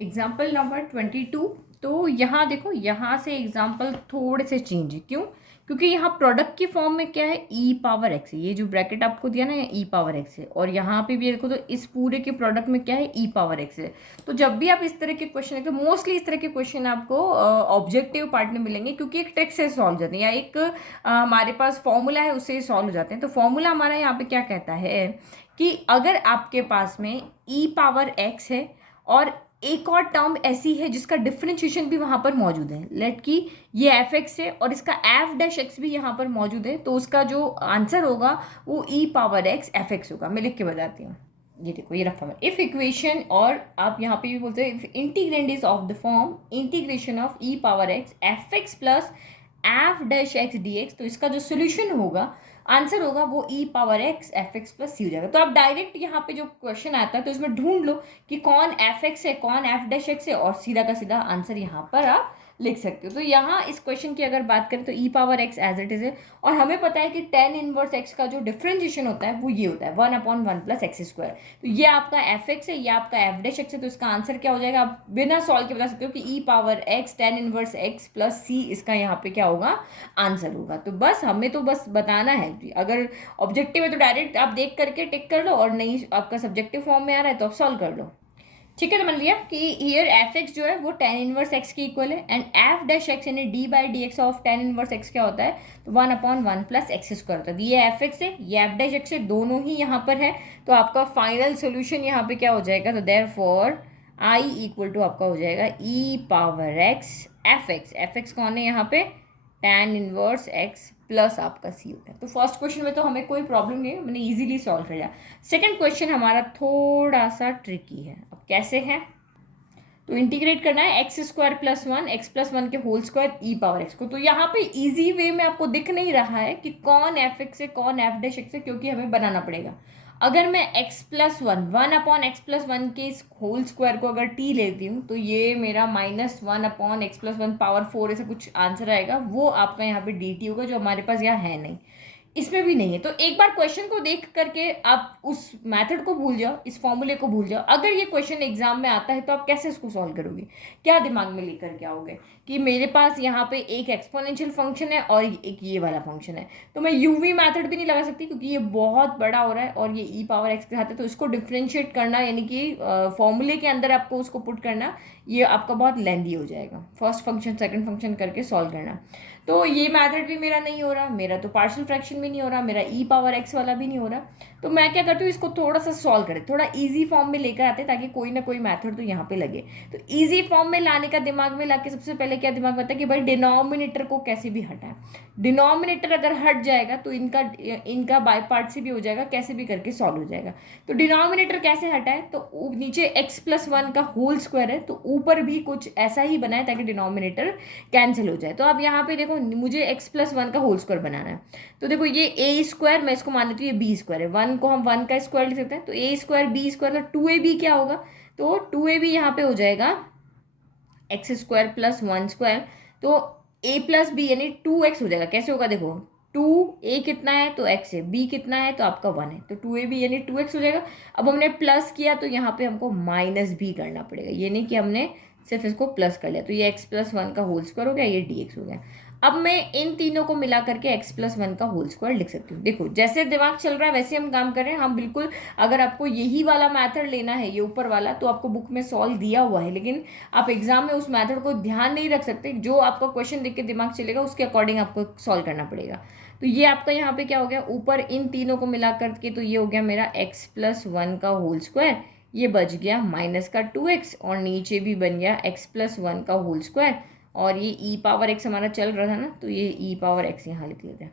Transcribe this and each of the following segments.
Example number 22। तो यहाँ देखो, यहाँ से एग्जाम्पल थोड़े से चेंज है। क्यों? क्योंकि यहाँ प्रोडक्ट की फॉर्म में क्या है, ई पावर एक्स है। ये जो ब्रैकेट आपको दिया ना, ये ई पावर एक्स है। और यहाँ पे भी देखो तो इस पूरे के प्रोडक्ट में क्या है, ई पावर एक्स है। तो जब भी आप इस तरह के क्वेश्चन देखो, मोस्टली इस तरह के क्वेश्चन आपको ऑब्जेक्टिव पार्ट में मिलेंगे, क्योंकि एक ट्रिक से सॉल्व जाते हैं या एक हमारे पास फॉर्मूला है उससे सॉल्व हो जाते हैं। तो फॉर्मूला हमारा यहाँ पे क्या कहता है कि अगर आपके पास में ई पावर एक्स है और एक और टर्म ऐसी है जिसका डिफरेंशिएशन भी वहां पर मौजूद है, लेट की ये एफ एक्स है और इसका एफ डैश एक्स भी यहाँ पर मौजूद है, तो उसका जो आंसर होगा वो e power x f x होगा। मैं लिख के बताती हूँ। ये देखो, ये रखा मैंने, इफ इक्वेशन, और आप यहाँ पे भी बोलते हैं if integrand is of the form integration of e power x f x plus f dash x d x, तो इसका जो सोल्यूशन होगा, आंसर होगा, वो e power x f x plus c हो जाएगा। तो आप डायरेक्ट यहाँ पे जो क्वेश्चन आता है तो इसमें ढूंढ लो कि कौन एफ एक्स है, कौन एफ डैश एक्स है, और सीधा का सीधा आंसर यहाँ पर आप लिख सकते हो। तो यहाँ इस क्वेश्चन की अगर बात करें तो e power x as it is है, और हमें पता है कि टेन इनवर्स एक्स का जो डिफरेंशिएशन होता है वो ये होता है 1/1 प्लस एक्स स्क्वायर। तो ये आपका एफ एक्स है, ये आपका एफ डैश एक्स है। तो इसका आंसर क्या हो जाएगा, आप बिना सॉल्व के बता सकते हो कि e power x tan inverse x plus c, इसका यहाँ पे क्या होगा, आंसर होगा। तो बस हमें तो बस बताना है, अगर ऑब्जेक्टिव है तो डायरेक्ट आप देख करके टिक कर लो, और नहीं आपका सब्जेक्टिव फॉर्म में आ रहा है तो आप सॉल्व कर लो। ठीक है, तो मान लिया कि हियर एफ एक्स जो है वो टेन इनवर्स एक्स के इक्वल है, एंड एफ डैश एक्स यानी D by D x of ten inverse x क्या होता है, तो 1/1 प्लस एक्स स्क्वायर होता है। ये एफ एक्स है, ये एफ डैश एक्स है, दोनों ही यहाँ पर है। तो आपका फाइनल सोल्यूशन यहाँ पे क्या हो जाएगा, तो therefore I equal to आपका हो जाएगा e power x f x. F x कौन है यहाँ पे, tan इनवर्स एक्स प्लस आपका सी होता है। तो फर्स्ट क्वेश्चन में तो हमें कोई प्रॉब्लम नहीं है, मैंने इजीली सॉल्व कर लिया। सेकंड क्वेश्चन हमारा थोड़ा सा ट्रिकी है। अब कैसे है, तो इंटीग्रेट करना है x square plus one, x plus one के होल स्क्वायर ई पावर एक्स को। तो यहाँ पे इजी वे में आपको दिख नहीं रहा है कि कौन एफ एक्स है कौन एफ डैश एक्स है, क्योंकि हमें बनाना पड़ेगा। अगर मैं एक्स प्लस वन, 1/x+1 के इस होल स्क्वायर को अगर टी लेती हूँ, तो ये मेरा -1/x+1 पावर 4 ऐसा कुछ आंसर आएगा। वो आपका यहाँ पे डी टी होगा, जो हमारे पास यहाँ है नहीं, इसमें भी नहीं है। तो एक बार क्वेश्चन को देख करके आप उस मेथड को भूल जाओ, इस फॉर्मूले को भूल जाओ। अगर ये क्वेश्चन एग्जाम में आता है तो आप कैसे इसको सॉल्व करोगे, क्या दिमाग में लेकर के आओगे कि मेरे पास यहाँ पे एक एक्सपोनेंशियल फंक्शन है और एक ये वाला फंक्शन है, तो मैं यूवी मेथड भी नहीं लगा सकती क्योंकि ये बहुत बड़ा हो रहा है और ये ई पावर एक्स के साथ है। तो इसको डिफ्रेंशिएट करना, यानी कि फॉर्मूले के अंदर आपको उसको पुट करना, ये आपका बहुत लेंदी हो जाएगा। फर्स्ट फंक्शन सेकंड फंक्शन करके सॉल्व करना, तो ये मेथड भी मेरा नहीं हो रहा, मेरा तो पार्शियल फ्रैक्शन भी नहीं हो रहा, मेरा ई पावर एक्स वाला भी नहीं हो रहा। तो मैं क्या करती हूँ, इसको थोड़ा सा सॉल्व करें, थोड़ा इजी फॉर्म में लेकर आते हैं ताकि कोई ना कोई मेथड तो यहाँ पे लगे। तो इजी फॉर्म में लाने का दिमाग में लाके सबसे पहले क्या दिमाग में आता है कि भाई डिनोमिनेटर को कैसे भी हटाएं। डिनोमिनेटर अगर हट जाएगा तो इनका इनका बाय पार्ट से भी हो जाएगा, कैसे भी करके सॉल्व हो जाएगा। तो डिनोमिनेटर कैसे हटाए, तो नीचे x+1 का होल स्क्वायर है, तो ऊपर भी कुछ ऐसा ही बनाए ताकि डिनोमिनेटर कैंसिल हो जाए। तो अब यहाँ पे देखो, मुझे x+1 का होल स्क्वायर बनाना है। तो देखो ये ए स्क्वायर, मैं इसको मान लेती हूँ ये बी स्क्वायर है, वन को हम वन का स्क्वायर लिख सकते हैं। तो ए स्क्वायर बी स्क्वायर, तो 2ab क्या होगा, तो 2ab यहाँ पे हो जाएगा x square plus one square. तो ए प्लस बी यानी 2x हो जाएगा। कैसे होगा, देखो 2a कितना है तो x है, b कितना है तो आपका 1 है, तो 2ab यानी 2x हो जाएगा। अब हमने प्लस किया तो यहाँ पे हमको माइनस भी करना पड़ेगा, ये नहीं कि हमने सिर्फ इसको प्लस कर लिया। तो ये x+1 का होल स्क्वायर हो गया, ये dx हो गया। अब मैं इन तीनों को मिला करके x+1 का होल स्क्वायर लिख सकती हूँ। देखो जैसे दिमाग चल रहा है वैसे हम काम कर रहे हैं हम, बिल्कुल। अगर आपको यही वाला मेथड लेना है, ये ऊपर वाला, तो आपको बुक में सॉल्व दिया हुआ है, लेकिन आप एग्जाम में उस मेथड को ध्यान नहीं रख सकते। जो आपका क्वेश्चन देख के दिमाग चलेगा उसके अकॉर्डिंग आपको सॉल्व करना पड़ेगा। तो ये आपका यहाँ पे क्या हो गया, ऊपर इन तीनों को मिला करके, तो ये हो गया मेरा x+1 का होल स्क्वायर, ये बच गया माइनस का 2x, और नीचे भी बन गया x+1 का होल स्क्वायर, और ये ई पावर एक्स हमारा चल रहा था ना, तो ये ई पावर एक्स यहाँ लिख लेते हैं,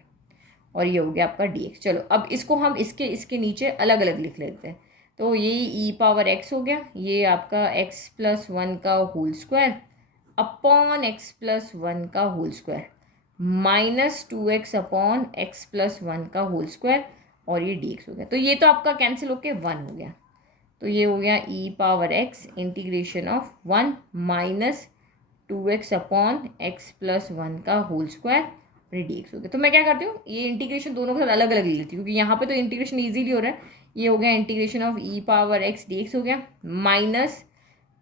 और ये हो गया आपका dx। चलो अब इसको हम इसके इसके नीचे अलग अलग लिख लेते हैं। तो ये ई पावर एक्स हो गया, ये आपका x+1 का होल स्क्वायर अपॉन x+1 का whole square -2x upon x+1 का होल स्क्वायर, और ये dx हो गया। तो ये तो आपका कैंसिल होके 1 हो गया। तो ये हो गया e power x integration of 1 -2x upon x+1 का होल स्क्वायर, और dx हो गया। तो मैं क्या करती हूँ, ये इंटीग्रेशन दोनों के साथ अलग अलग ले लेती हूँ, क्योंकि यहाँ पे तो इंटीग्रेशन इजीली हो रहा है। ये हो गया integration of e power x dx हो गया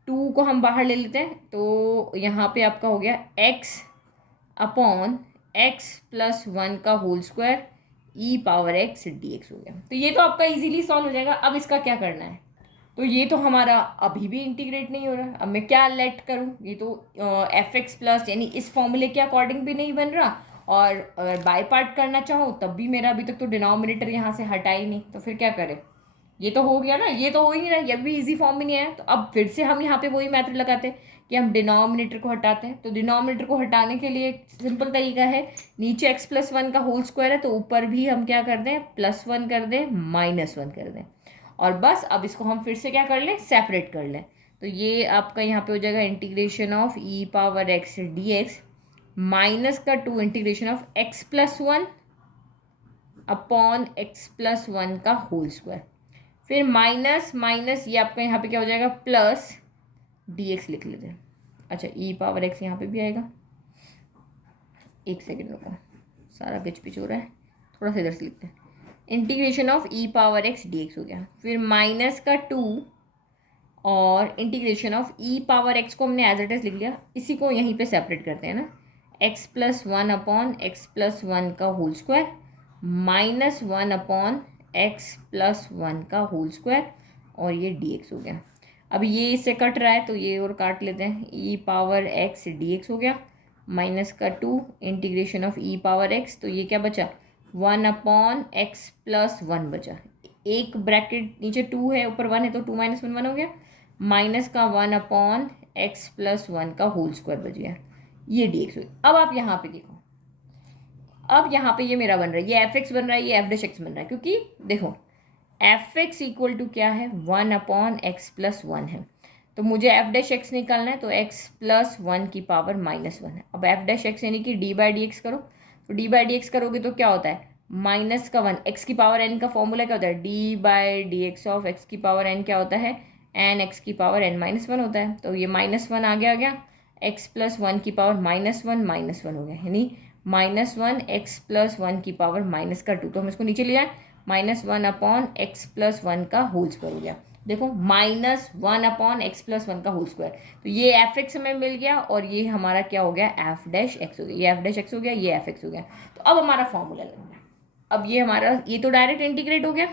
2 को हम बाहर ले लेते हैं, तो यहाँ पे आपका हो गया x अपॉन x प्लस 1 का होल स्क्वायर ई पावर x dx हो गया। तो ये तो आपका इजीली सॉल्व हो जाएगा। अब इसका क्या करना है, तो ये तो हमारा अभी भी इंटीग्रेट नहीं हो रहा। अब मैं क्या लेट करूँ, ये तो एफ एक्स प्लस यानी इस फॉर्मूले के अकॉर्डिंग भी नहीं बन रहा, और अगर बाय पार्ट करना चाहो तब भी मेरा अभी तक तो डिनोमिनेटर यहाँ से हटा ही नहीं, तो फिर क्या करें। ये तो हो गया ना, ये तो हो ही नहीं रहा, ये भी इजी फॉर्म में नहीं आया। तो अब फिर से हम यहाँ पे वही मेथड लगाते हैं कि हम डिनोमिनेटर को हटाते हैं। तो डिनोमिनेटर को हटाने के लिए एक सिंपल तरीका है, नीचे x प्लस 1 का होल स्क्वायर है तो ऊपर भी हम क्या कर दें, +1 कर दें, -1 कर दें, और बस अब इसको हम फिर से क्या कर लें, सेपरेट कर लें। तो ये आपका यहाँ पे हो जाएगा integration of e power x dx minus का 2 integration of x plus 1 upon x plus 1 का होल स्क्वायर, फिर माइनस माइनस ये आपका यहाँ पे क्या हो जाएगा, प्लस dx लिख लेते हैं। अच्छा, ई पावर x यहाँ पे भी आएगा, एक सेकेंड रुको, सारा पिच पिच हो रहा है, थोड़ा सा इधर से लिखते हैं। Integration of e power x dx हो गया, फिर माइनस का 2 और integration of e power x को हमने एज इट इज लिख लिया, इसी को यहीं पे सेपरेट करते हैं ना, x plus 1 upon x plus 1 का whole square -1 upon x plus 1 का होल स्क्वायर, और ये dx हो गया। अब ये इससे कट रहा है तो ये और काट लेते हैं, ई पावर x dx हो गया, माइनस का 2 integration of e power x, तो ये क्या बचा, 1 अपॉन x प्लस 1 बचा, एक ब्रैकेट नीचे 2 है ऊपर 1 है तो 2 माइनस 1 1 हो गया, माइनस का 1 अपॉन x प्लस 1 का होल स्क्वायर बच गया, ये dx हो गया। अब आप यहाँ पे देखो, अब यहाँ पे ये मेरा बन रहा है, ये एफ एक्स बन रहा है, ये एफ डैश एक्स बन रहा है, क्योंकि देखो एफ एक्स इक्वल टू क्या है, 1 अपॉन एक्स प्लस 1 है, तो मुझे एफ डैश एक्स निकालना है, तो एक्स प्लस 1 की पावर -1 है। अब एफ डैश एक्स यानी कि डी बाई डी एक्स करो, तो डी बाई डी एक्स करोगे तो क्या होता है, माइनस का 1, एक्स की पावर एन का फॉर्मूला क्या होता है, D by D x of x की पावर एन क्या होता है, एन एक्स की पावर एन -1 होता है, तो ये -1 आ गया एक्स प्लस 1 की पावर -1 हो गया, यानी -1 एक्स प्लस 1 की पावर -2, तो हम इसको नीचे लिया है, -1 अपॉन एक्स प्लस 1 का होल स्क्वायर हो गया। देखो -1 अपॉन एक्स प्लस 1 का होल स्क्वायर, तो ये एफ एक्स हमें मिल गया, और ये हमारा क्या हो गया, एफ डैश एक्स हो गया, ये एफ डैश एक्स हो गया, ये एफ एक्स हो गया। तो अब हमारा फॉर्मूला लग गया, अब ये हमारा ये तो डायरेक्ट इंटीग्रेट हो गया,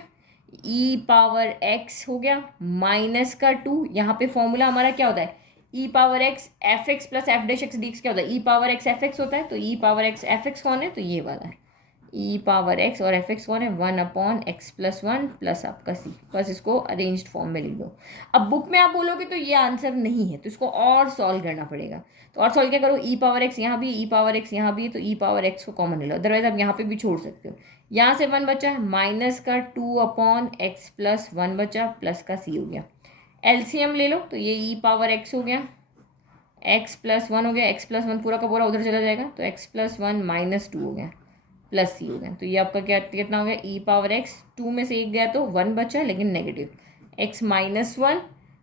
ई पावर एक्स हो गया माइनस का 2, यहाँ पे फॉर्मूला हमारा क्या होता है, e power x f x plus f dash x d x क्या होता है, e power x f x होता है, तो e power x f x कौन है, तो ये वाला है, ई पावर एक्स और एफ एक्स कौन है, 1 अपॉन एक्स प्लस 1 प्लस आपका सी, बस इसको अरेंज्ड फॉर्म में लिख दो। अब बुक में आप बोलोगे तो ये आंसर नहीं है, तो इसको और सॉल्व करना पड़ेगा, तो और सॉल्व क्या करो, ई पावर एक्स यहाँ भी, ई पावर एक्स यहाँ भी है, तो ई पावर एक्स को कॉमन ले लो, अदरवाइज आप यहाँ पे भी छोड़ सकते हो। यहाँ से 1 बचा, माइनस का 2 अपॉन एक्स प्लस 1 बचा, प्लस का सी हो गया, एलसीएम ले लो, तो ये ई पावर एक्स हो गया, एक्स प्लस 1 हो गया, एक्स प्लस 1 पूरा का पूरा उधर चला जाएगा, तो एक्स प्लस 1 -2 हो गया, प्लस सी हो गया, तो ये आपका क्या कितना हो गया, ई पावर एक्स 2 में से 1 गया तो 1 बचा, लेकिन negative, x -1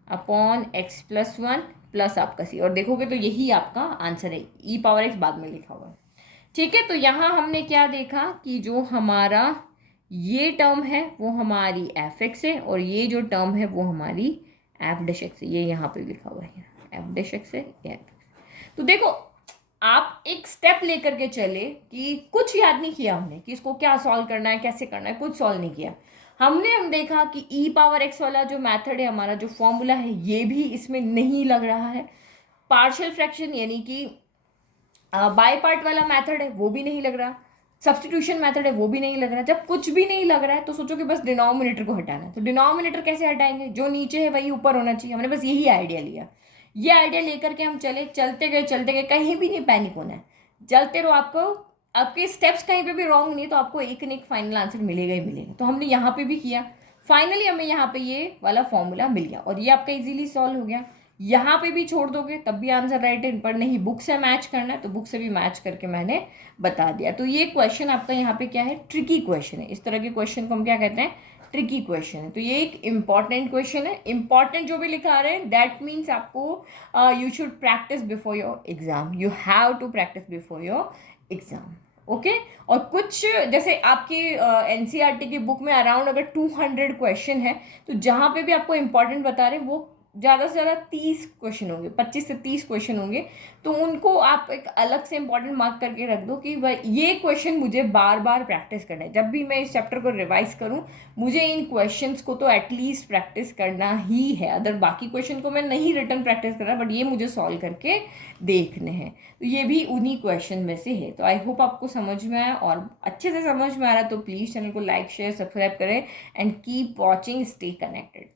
upon x plus 1 plus आपका सी, और देखोगे तो यही आपका आंसर है, ई पावर एक्स बाद में लिखा हुआ है। ठीक है, तो यहाँ हमने क्या देखा कि जो हमारा ये टर्म है वो हमारी एफ एक्स है, और ये जो टर्म है वो हमारी एफ डैश एक्स है, ये यहाँ पे लिखा हुआ है, एफ डैश एक्स है, ये एफ एक्स। तो देखो आप एक स्टेप लेकर के चले कि कुछ याद नहीं किया हमने कि इसको क्या सॉल्व करना है, कैसे करना है, कुछ सॉल्व नहीं किया हमने। हम देखा कि ई पावर एक्स वाला जो मेथड है, हमारा जो फॉर्मूला है, ये भी इसमें नहीं लग रहा है। पार्शियल फ्रैक्शन यानी कि बाय पार्ट वाला मेथड है वो भी नहीं लग रहा, सब्स्टिट्यूशन मेथड है वो भी नहीं लग रहा। जब कुछ भी नहीं लग रहा है तो सोचो कि बस डिनोमिनेटर को हटाना है, तो डिनोमिनेटर कैसे हटाएंगे, जो नीचे है वही ऊपर होना चाहिए। हमने बस यही आइडिया लिया, ये आइडिया लेकर के हम चलते गए, कहीं भी नहीं पैनिक होना है, चलते रहो। आपको आपके स्टेप्स कहीं पे भी रॉन्ग नहीं, तो आपको एक न एक फाइनल आंसर मिलेगा ही मिलेगा। तो हमने यहाँ पे भी किया, फाइनली हमें यहाँ पे ये वाला फॉर्मूला मिल गया, और ये आपका इजीली सॉल्व हो गया। यहाँ पे भी छोड़ दोगे तब भी आंसर राइट है, पर नहीं बुक से मैच करना है, तो बुक से भी मैच करके मैंने बता दिया। तो ये क्वेश्चन आपका यहाँ पे क्या है, ट्रिकी क्वेश्चन है। इस तरह के क्वेश्चन को हम क्या कहते हैं, ट्रिकी क्वेश्चन है। तो ये एक इंपॉर्टेंट क्वेश्चन है। इंपॉर्टेंट जो भी लिखा रहे हैं दैट मीन्स आपको you should practise before your exam, you have to practise before your exam, okay. और कुछ जैसे आपकी एनसीईआरटी की बुक में अराउंड अगर 200 क्वेश्चन है, तो जहाँ पे भी आपको इंपॉर्टेंट बता रहे हैं वो ज़्यादा से ज़्यादा 30 क्वेश्चन होंगे, 25 से 30 क्वेश्चन होंगे। तो उनको आप एक अलग से इंपॉर्टेंट मार्क करके रख दो कि वह ये क्वेश्चन मुझे बार बार प्रैक्टिस करना है। जब भी मैं इस चैप्टर को रिवाइज करूँ, मुझे इन क्वेश्चंस को तो एटलीस्ट प्रैक्टिस करना ही है। अदर बाकी क्वेश्चन को मैं नहीं रिटर्न प्रैक्टिस कर रहा, बट ये मुझे सॉल्व करके देखने हैं। तो ये भी उन्हीं क्वेश्चन में से है। तो आई होप आपको समझ में आया, और अच्छे से समझ में आ रहा है तो प्लीज़ चैनल को लाइक शेयर सब्सक्राइब करें and keep watching, stay connected.